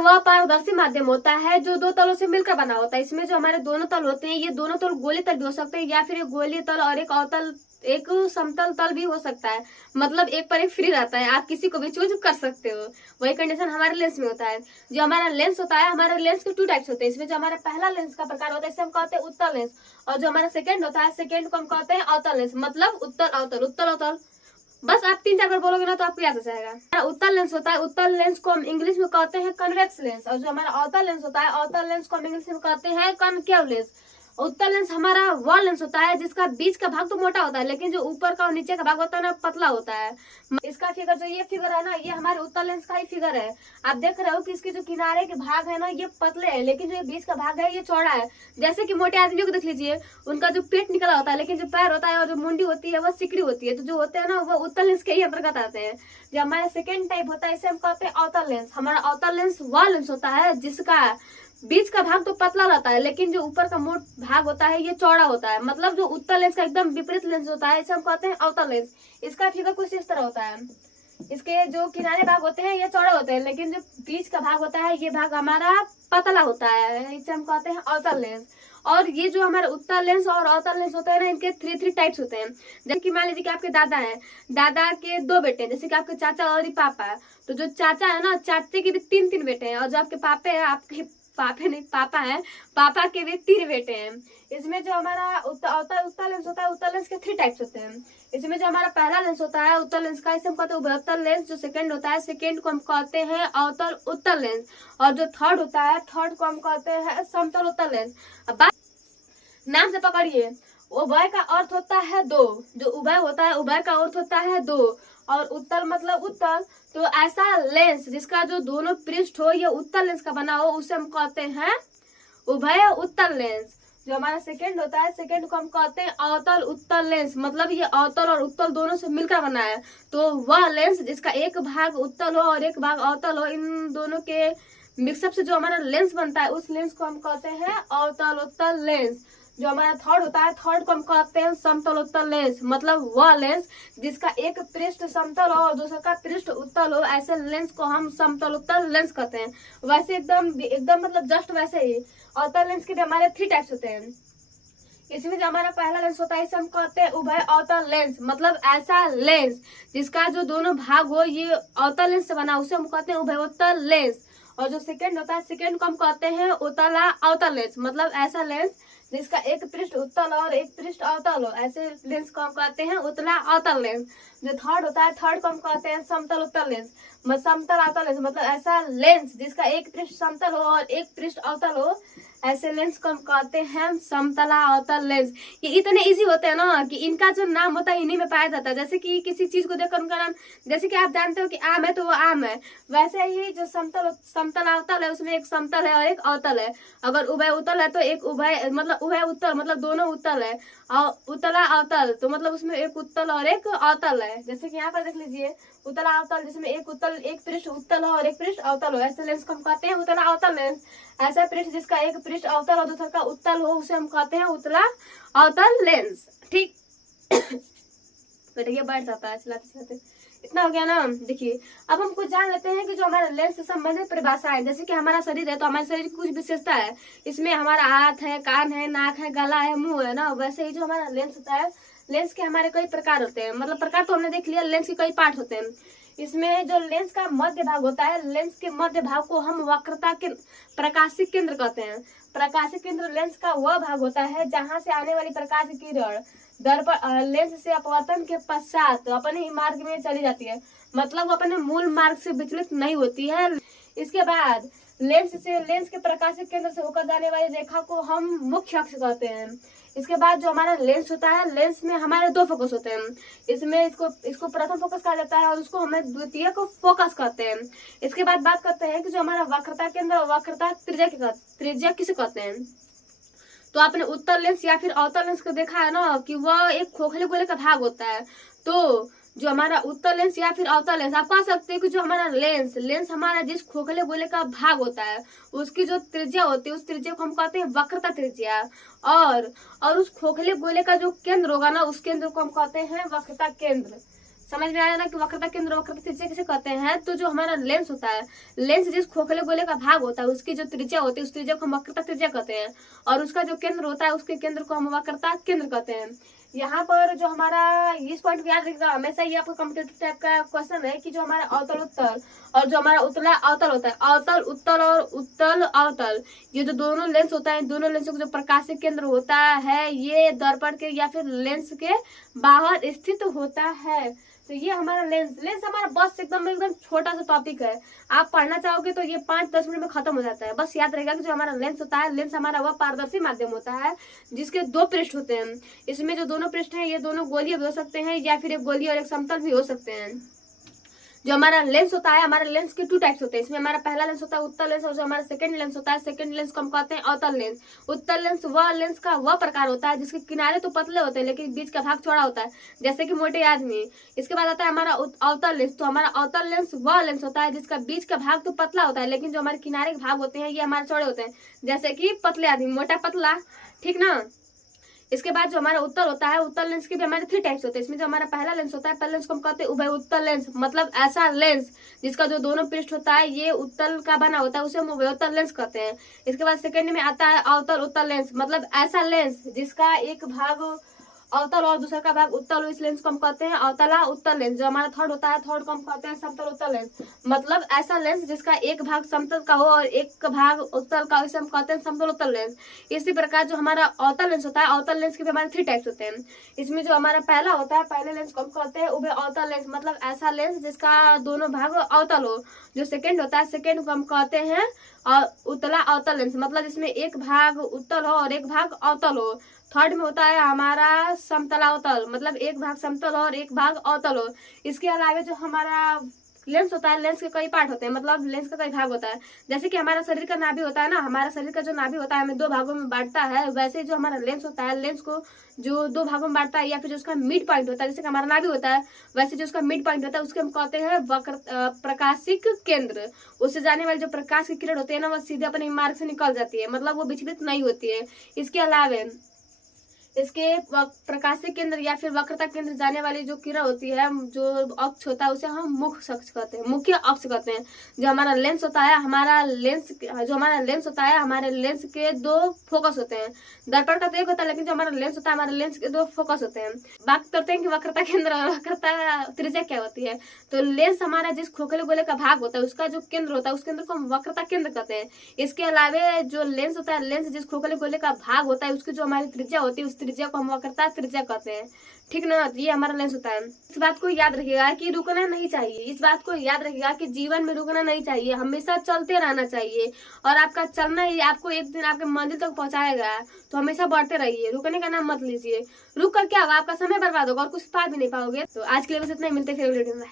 वह पारदर्शी माध्यम होता है जो दो तलों से मिलकर बना होता है। इसमें जो हमारे दोनों तल होते हैं, ये दोनों तल गोली तल भी हो सकते हैं या फिर एक गोली तल और एक अवतल, एक समतल तल भी हो सकता है। मतलब एक पर एक फ्री रहता है, आप किसी को भी चूज कर सकते हो। वही कंडीशन हमारे लेंस में होता है। जो हमारा लेंस होता है, हमारे लेंस के 2 टाइप्स होते हैं। इसमें जो हमारा पहला लेंस का प्रकार होता है इसे हम कहते हैं उत्तल लेंस, और जो हमारा सेकंड होता है, सेकंड को हम कहते हैं अवतल लेंस। मतलब उत्तल अवतल, उत्तल अवतल, बस आप 3-4 बार बोलोगे ना तो आपको याद हो जाएगा। उत्तल लेंस होता है, उत्तल लेंस को हम इंग्लिश में कहते हैं कन्वेक्स लेंस, और जो हमारा अवतल लेंस होता है, अवतल लेंस को हम इंग्लिश में कहते हैं कॉनकेव लेंस। उत्तल लेंस हमारा वह लेंस होता है जिसका बीच का भाग तो मोटा होता है, लेकिन जो ऊपर का और नीचे का भाग होता है ना, पतला होता है। इसका फिगर, जो ये फिगर है ना, ये हमारे उत्तल लेंस का ही फिगर है। आप देख रहे हो कि इसके जो किनारे के भाग है ना, ये पतले हैं, लेकिन जो ये बीच का भाग है ये चौड़ा है। जैसे कि मोटे आदमी को देख लीजिए, उनका जो पेट निकला होता है, लेकिन जो पैर होता है और जो मुंडी होती है वह सिकड़ी होती है। तो जो होते हैं ना, वो उत्तल लेंस के ही अंतर्गत आते हैं। जो हमारा सेकेंड टाइप होता है इसे हम कहते हैं अवतल लेंस। हमारा अवतल लेंस वह लेंस होता है जिसका बीच का भाग तो पतला रहता है, लेकिन जो ऊपर का मोट भाग होता है ये चौड़ा होता है। मतलब जो उत्तल लेंस का एकदम विपरीत लेंस होता है इसे हम कहते हैं अवतल लेंस। इसका फिगर कुछ इस तरह होता है। इसके जो किनारे भाग होते हैं ये चौड़े होते हैं, लेकिन जो बीच का भाग होता है ये भाग हमारा पतला होता है, इसे हम कहते हैं अवतल लेंस। और ये जो हमारे उत्तल लेंस और अवतल लेंस होते हैं ना, इनके 3 टाइप्स होते हैं। जैसे कि मान लीजिए कि आपके दादा हैं, दादा के 2 बेटे हैं, जैसे कि आपके चाचा और पापा है। तो जो चाचा है ना, चाचे के भी 3 बेटे हैं, और जो आपके पापे हैं, आपके पापे नहीं पापा है, पापा के भी 3 बेटे हैं। इसमें जो हमारा उत्तल लेंस होता है, उत्तल लेंस के 3 टाइप्स होते हैं। इसमें जो हमारा पहला लेंस होता है उत्तल लेंस का, इसे हम कहते हैं उभयतल लेंस। जो सेकंड होता है, सेकंड को हम कहते हैं अवतल उत्तल लेंस, और जो थर्ड होता है, थर्ड को हम कहते हैं समतल उत्तल लेंस। अब बात नाम से पकड़िए। उभय का अर्थ होता है 2, जो उभय होता है, उभय का अर्थ होता है 2, और उत्तल मतलब उत्तल। तो ऐसा लेंस जिसका जो दोनों पृष्ठ हो ये उत्तल लेंस का बना हो, उसे हम कहते हैं उभय उत्तल लेंस। जो हमारा सेकंड होता है, सेकंड को हम कहते हैं अवतल उत्तल लेंस। मतलब ये अवतल और उत्तल दोनों से मिलकर बना है। तो वह लेंस जिसका एक भाग उत्तल हो और एक भाग अवतल हो, इन दोनों के मिक्सअप से जो हमारा लेंस बनता है, उस लेंस को हम कहते हैं अवतल उत्तल लेंस। जो हमारा थर्ड होता है, थर्ड को हम कहते हैं समतल उत्तल लेंस। मतलब वह लेंस जिसका एक पृष्ठ समतल हो और दूसरा का पृष्ठ उत्तल हो, ऐसे लेंस को हम समतल उत्तल लेंस कहते हैं। वैसे एकदम मतलब जस्ट वैसे ही अवतल लेंस के भी हमारे 3 टाइप्स होते हैं। इसमें जो हमारा पहला लेंस होता है इसे हम कहते हैं उभय अवतल लेंस। मतलब ऐसा लेंस जिसका जो दोनों भाग हो ये अवतल लेंस से बना, उसे हम कहते हैं उभयोत्तल लेंस। और जो सेकंड होता है, सेकंड को हम कहते हैं उत्तला अवतल लेंस। मतलब ऐसा लेंस जिसका एक पृष्ठ उत्तल और एक पृष्ठ अवतल हो, ऐसे लेंस को हम कहते हैं उत्तला अवतल लेंस। जो थर्ड होता है, थर्ड को हम कहते हैं समतल उत्तल लेंस, समतल अवतल लेंस। मतलब ऐसा लेंस जिसका एक पृष्ठ समतल हो और एक पृष्ठ अवतल हो, ऐसे लेंस को हम कहते हैं समतला अवतल लेंस। ये इतने इजी होते हैं ना कि इनका जो नाम होता है इन्हीं में पाया जाता है। जैसे कि किसी चीज को देखकर उनका नाम, जैसे कि आप जानते हो कि आम है तो वो आम है, वैसे ही जो समतल अवतल है उसमें एक समतल है और एक अवतल है। अगर उभय उत्तल है तो एक उभय मतलब उभय उत्तल, मतलब दोनों उत्तल है। और उत्तला अवतल तो मतलब उसमें एक उत्तल और एक अवतल है। जैसे कि यहाँ पर देख लीजिए, उत्तला अवतल जिसमें एक उत्तल, एक पृष्ठ उत्तल हो और एक पृष्ठ अवतल हो, ऐसे लेंस को हम कहते हैं उत्तला अवतल लेंस। ऐसा पृष्ठ जिसका एक पृष्ठ अवतल और दूसरा का उत्तल हो, उसे हम कहते हैं उत्तला अवतल लेंस। ठीक बेटा, बढ़ जाता है चलाते चलाते। इतना हो गया ना। देखिए अब हम कुछ जान लेते हैं कि जो हमारा लेंस से संबंधित परिभाषा है। जैसे कि हमारा शरीर है तो हमारे शरीर की कुछ विशेषता है। इसमें हमारा हाथ है, कान है, नाक है, गला है, मुंह है ना। वैसे ही जो हमारा लेंस होता है, लेंस के हमारे कई प्रकार होते हैं। मतलब प्रकार तो हमने देख लिया, लेंस के कई पार्ट होते हैं। इसमें जो लेंस का मध्य भाग होता है, लेंस के मध्य भाग को हम वक्रता के प्रकाशिक केंद्र कहते हैं। प्रकाशिक केंद्र लेंस का वह भाग होता है जहां से आने वाली प्रकाश की किरण दर्पण लेंस से अपवर्तन के पश्चात अपने ही मार्ग में चली जाती है। मतलब अपने मूल मार्ग से विचलित नहीं होती है। इसके बाद लेंस के प्रकाशिक केंद्र से होकर जाने वाली रेखा को हम मुख्य अक्ष कहते हैं। इसके बाद जो हमारा लेंस होता है, लेंस में हमारे 2 फोकस होते हैं। इसमें इसको प्रथम फोकस कहा जाता है और उसको हमें द्वितीय को फोकस कहते हैं। इसके बाद बात करते हैं कि जो हमारा वक्रता केंद्र, वक्रता त्रिज्या किसे कहते हैं। तो आपने उत्तल लेंस या फिर अवतल लेंस को देखा है ना कि वह एक खोखले गोले का भाग होता है। तो जो हमारा उत्तल लेंस या फिर अवतल लेंस, आप कह सकते हैं कि जो हमारा लेंस हमारा जिस खोखले गोले का भाग होता है उसकी जो त्रिज्या होती है, उस त्रिज्या को हम कहते हैं वक्रता त्रिज्या। और उस खोखले गोले का जो केंद्र होगा ना, उस केंद्र को हम कहते हैं वक्रता केंद्र। समझ में आया ना कि वक्रता केंद्र वक्रता त्रिज्या किसे कहते हैं। तो जो हमारा लेंस होता है, लेंस जिस खोखले गोले का भाग होता है उसकी जो त्रिज्या होती है उस त्रिज्या को हम वक्रता त्रिज्या कहते हैं, और उसका जो केंद्र होता है उसके केंद्र को हम वक्रता केंद्र कहते हैं। यहाँ पर जो हमारा इस पॉइंट को याद रखिएगा हमेशा, ये आपका कॉम्पिटेटिव टाइप का क्वेश्चन है कि जो हमारा अवतल उत्तल और जो हमारा उतला अवतल होता है, अवतल उत्तल और उत्तल अवतल, ये जो दोनों लेंस होता है, दोनों लेंस का जो प्रकाशिक केंद्र होता है ये दर्पण के या फिर लेंस के बाहर स्थित होता है। तो ये हमारा लेंस हमारा बस एकदम छोटा सा टॉपिक है। आप पढ़ना चाहोगे तो ये 5-10 मिनट में खत्म हो जाता है। बस याद रहेगा कि जो हमारा लेंस होता है, लेंस हमारा वह पारदर्शी माध्यम होता है जिसके 2 पृष्ठ होते हैं। इसमें जो दोनों पृष्ठ हैं ये दोनों गोलीय भी हो सकते हैं या फिर एक गोलीय और एक समतल भी हो सकते हैं। जो हमारा लेंस होता है, हमारे लेंस के 2 टाइप्स होते हैं। इसमें हमारा पहला लेंस होता है उत्तल लेंस, और जो हमारा सेकंड लेंस होता है, सेकंड लेंस को हम कहते हैं अवतल लेंस। उत्तल लेंस वह लेंस का वह प्रकार होता है जिसके किनारे तो पतले होते हैं लेकिन बीच का भाग चौड़ा होता है, जैसे कि मोटे आदमी। इसके बाद आता है हमारा अवतल लेंस। तो हमारा अवतल लेंस वह लेंस होता है जिसका बीच का भाग तो पतला होता है लेकिन जो हमारे किनारे के भाग होते हैं ये हमारे चौड़े होते हैं, जैसे कि पतले आदमी, मोटा पतला, ठीक ना। इसके बाद जो हमारा उत्तल होता है, उत्तल लेंस के भी हमारे 3 टाइप्स होते हैं। इसमें जो हमारा पहला लेंस होता है, पहले लेंस को हम कहते हैं उभय उत्तल लेंस, मतलब ऐसा लेंस जिसका जो दोनों पृष्ठ होता है ये उत्तल का बना होता है, उसे हम उभय उत्तल लेंस कहते हैं। इसके बाद सेकंड में आता है अवतल उत्तल लेंस, मतलब ऐसा लेंस जिसका एक भाग अवतल और दूसरा का भाग उत्तल हो, इस लेंस को हम कहते हैं अवतला उत्तल लेंस। जो हमारा थर्ड होता है, थर्ड को हम कहते हैं समतल उत्तल लेंस, मतलब ऐसा लेंस जिसका एक भाग समतल का हो और एक भाग उत्तल का हो, इसे हम कहते हैं समतल उत्तल लेंस। इसी प्रकार जो हमारा अवतल लेंस होता है, अवतल लेंस के भी हमारे 3 टाइप्स होते हैं। इसमें जो हमारा पहला होता है, पहले लेंस को हम कहते हैं उभय अवतल लेंस, मतलब ऐसा लेंस जिसका दोनों भाग अवतल हो। जो सेकंड होता है, सेकंड को हम कहते हैं उत्तला अवतल लेंस, मतलब इसमें एक भाग उत्तल हो और एक भाग अवतल हो। थर्ड में होता है हमारा समतलावतल, मतलब एक भाग समतल हो और एक भाग अवतल हो। इसके अलावा जो हमारा लेंस होता है, लेंस के कई पार्ट होते हैं, मतलब लेंस का कई भाग होता है। जैसे कि हमारा शरीर का नाभि होता है ना, हमारा शरीर का जो नाभि होता है हमें 2 भागों में बांटता है, वैसे जो हमारा लेंस होता है, लेंस को जो 2 भागों में बांटता है या फिर जो उसका मिड पॉइंट होता है, जैसे कि हमारा नाभि होता है वैसे जो उसका मिड पॉइंट होता है उसके हम कहते हैं प्रकाशिक केंद्र। उससे जाने वाली जो प्रकाश की किरण होती है ना वह सीधे अपने मार्ग से निकल जाती है, मतलब वो विचलित नहीं होती है। इसके अलावा इसके प्रकाशिक केंद्र या फिर वक्रता केंद्र जाने वाली जो किरण होती है, जो अक्ष होता है उसे हम मुख्य अक्ष कहते हैं, मुख्य अक्ष कहते हैं। जो हमारा लेंस होता है, हमारे लेंस के 2 फोकस होते हैं। दर्पण का तो एक होता है लेकिन जो हमारा लेंस होता है, हमारे लेंस के 2 फोकस होते हैं। बात करते हैं कि वक्रता केंद्र और वक्रता त्रिज्या क्या होती है। तो लेंस हमारा जिस खोखले गोले का भाग होता है उसका जो केंद्र होता है उस केंद्र को हम वक्रता केंद्र कहते हैं। इसके अलावा जो लेंस होता है, लेंस जिस खोखले गोले का भाग होता है उसकी जो हमारी त्रिज्या होती है उस त्रिज्या को हम वक्रता त्रिज्या कहते हैं, ठीक ना। ये हमारा लेंस होता है। इस बात को याद रखिएगा कि रुकना नहीं चाहिए, इस बात को याद रखिएगा कि जीवन में रुकना नहीं चाहिए, हमेशा चलते रहना चाहिए। और आपका चलना ही आपको एक दिन आपके मंजिल तक पहुंचाएगा, तो हमेशा बढ़ते रहिए, रुकने का नाम मत लीजिए। रुक कर क्या होगा, आपका समय बर्बाद होगा और कुछ पा भी नहीं पाओगे। तो आज के लिए बस इतना ही, मिलते फिर अगले वीडियो में।